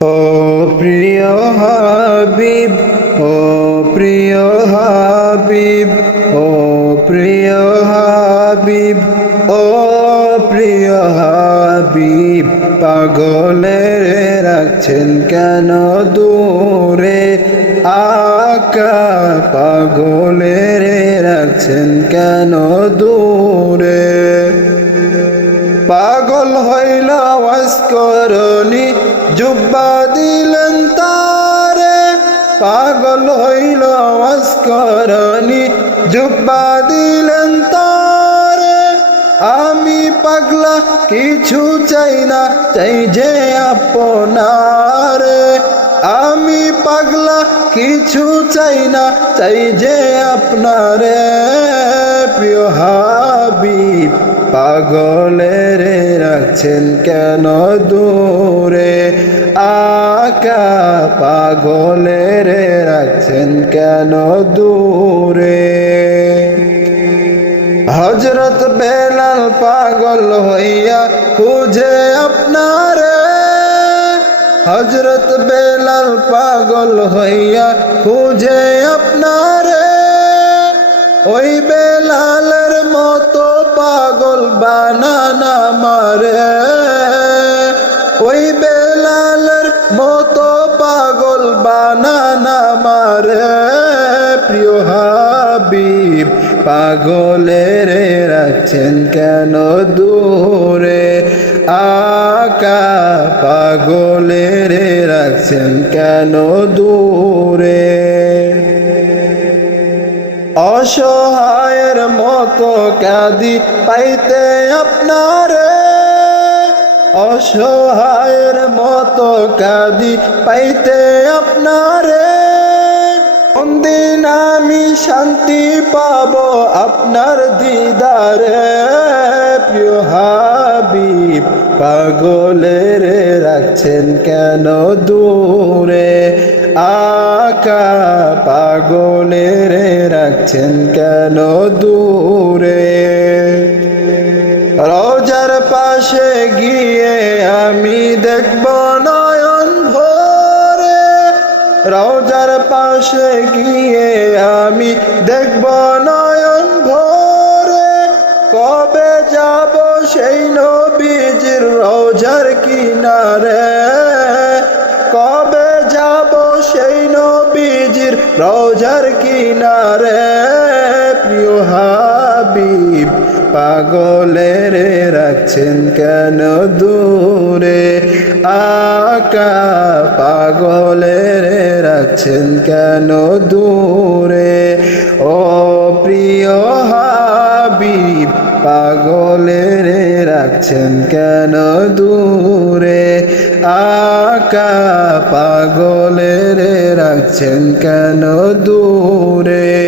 ও প্রিয় হাবিব, ও প্রিয় হাবিব, ও প্রিয় হাবিব, ও প্রিয় হাবিব, পাগলের রাখছেন কেন দূরে? আকা পাগলের রাখছেন কেন দূরে? পাগল হইল ওয়াজ করনি, জুব্বা দিলেন তারে। পাগল হইল ওয়াজ করনি, জুব্বা দিলেন তারে। আমি পাগলা কিছু চাই না, চাই যে আপনারে। আমি পাগলা কিছু চাই না, চাই যে আপনারে। প্রিয় হাবিব, পাগলের রাখছেন কেন দূরে? আকা পাগলের রাখছেন কেন দূরে? হযরত বেলাল পাগল হইয়া খুঁজে আপনারে। হযরত বেলাল পাগল হইয়া খুঁজে আপনারে। ওই বেলালের মতো পাগল বানানা মারে। ওই বেলালের মতো পাগল বানানা মারে। প্রিয় হাবিব, পাগলের রাখছেন কেন দূরে? আকা পাগলের রাখছেন কেন দূরে? অসহায়ের মতো কাঁদি পাইতে আপনারে। অসহায়ের মতো কাঁদি পাইতে আপনারে। কোনদিন আমি শান্তি পাব আপনার দিদারে? প্রিয় হাবিব, পাগলের রাখছেন কেন দূরে? আকা পাগলের রাখছেন কেন দূরে? রোজার পাশে গিয়ে আমি দেখব নয়ন ভরে। রোজার পাশে গিয়ে আমি দেখব নয়ন ভরে। কবে যাব সেই নবীজির রোজার কিনারে? কবে যাব সেই নবীজির রোজার কিনারে? প্রিয় হাবিব, পাগলের রাখছেন কেন দূরে? আকা পাগলের রাখছেন কেন দূরে? ও প্রিয় হাবিব, পাগলের রাখছেন কেন দূরে? আকা পাগলের রাখছেন কেন দূরে?